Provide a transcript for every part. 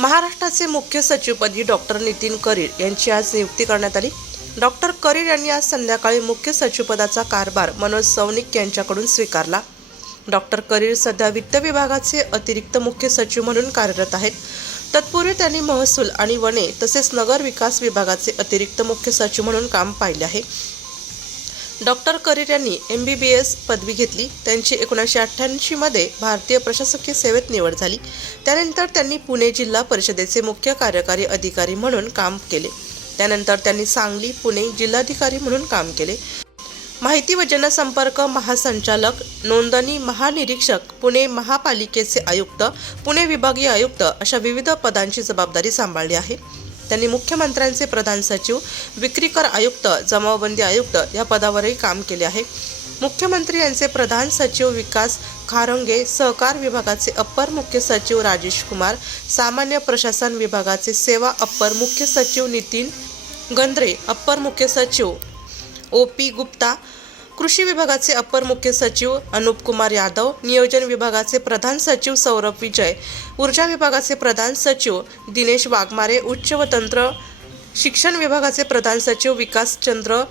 महाराष्ट्राचे मुख्य सचिवपदी डॉक्टर नितीन करीर यांची आज नियुक्ती करण्यात आली. डॉक्टर करीर यांनी आज संध्याकाळी मुख्य सचिवपदाचा कारभार मनोज सौनिक यांच्याकडून स्वीकारला. डॉक्टर करीर सध्या वित्त विभागाचे अतिरिक्त मुख्य सचिव म्हणून कार्यरत आहेत. तत्पूर्वी त्यांनी महसूल आणि वने तसेच नगर विकास विभागाचे अतिरिक्त मुख्य सचिव म्हणून काम पाहिले आहे. डॉक्टर करीर यांनी एम बी बी एस पदवी घेतली. त्यांची एकोणीसशे अठ्ठ्याऐंशीमध्ये भारतीय प्रशासकीय सेवेत निवड झाली. त्यानंतर त्यांनी पुणे जिल्हा परिषदेचे मुख्य कार्यकारी अधिकारी म्हणून काम केले. त्यानंतर त्यांनी सांगली पुणे जिल्हाधिकारी म्हणून काम केले. माहिती व जनसंपर्क महासंचालक नोंदणी महानिरीक्षक पुणे महापालिकेचे आयुक्त पुणे विभागीय आयुक्त अशा विविध पदांची जबाबदारी सांभाळली आहे. त्यांनी मुख्यमंत्र्यांचे प्रधान सचिव विक्री कर आयुक्त जमावबंदी आयुक्त या पदावरही काम केले आहे. मुख्यमंत्री यांचे प्रधान सचिव विकास खारंगे सहकार विभागाचे अप्पर मुख्य सचिव राजेश कुमार सामान्य प्रशासन विभागाचे सेवा अप्पर मुख्य सचिव नितीन गंद्रे अप्पर मुख्य सचिव ओ पी गुप्ता कृषी विभागाचे अपर मुख्य सचिव अनुप कुमार यादव नियोजन विभागाचे प्रधान सचिव सौरभ विजय ऊर्जा विभागाचे प्रधान सचिव दिनेश वाघमारे उच्च व तंत्र शिक्षण विभागाचे प्रधान सचिव विकास चंद्र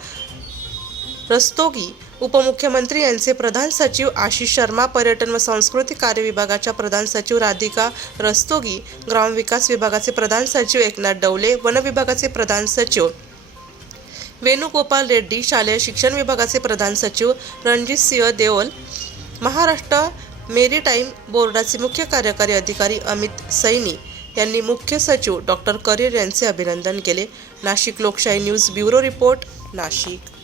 रस्तोगी उपमुख्यमंत्री यांचे प्रधान सचिव आशिष शर्मा पर्यटन व सांस्कृतिक कार्य विभागाच्या प्रधान सचिव राधिका रस्तोगी ग्रामविकास विभागाचे प्रधान सचिव एकनाथ डवले वन विभागाचे प्रधान सचिव वेणुगोपाल रेड्डी शालेय शिक्षण विभागाचे प्रधान सचिव रणजित सिंह देओल महाराष्ट्र मेरीटाईम बोर्डाचे मुख्य कार्यकारी अधिकारी अमित सैनी यांनी मुख्य सचिव डॉक्टर करीर यांचे अभिनंदन केले. नाशिक लोकशाही न्यूज ब्युरो रिपोर्ट नाशिक.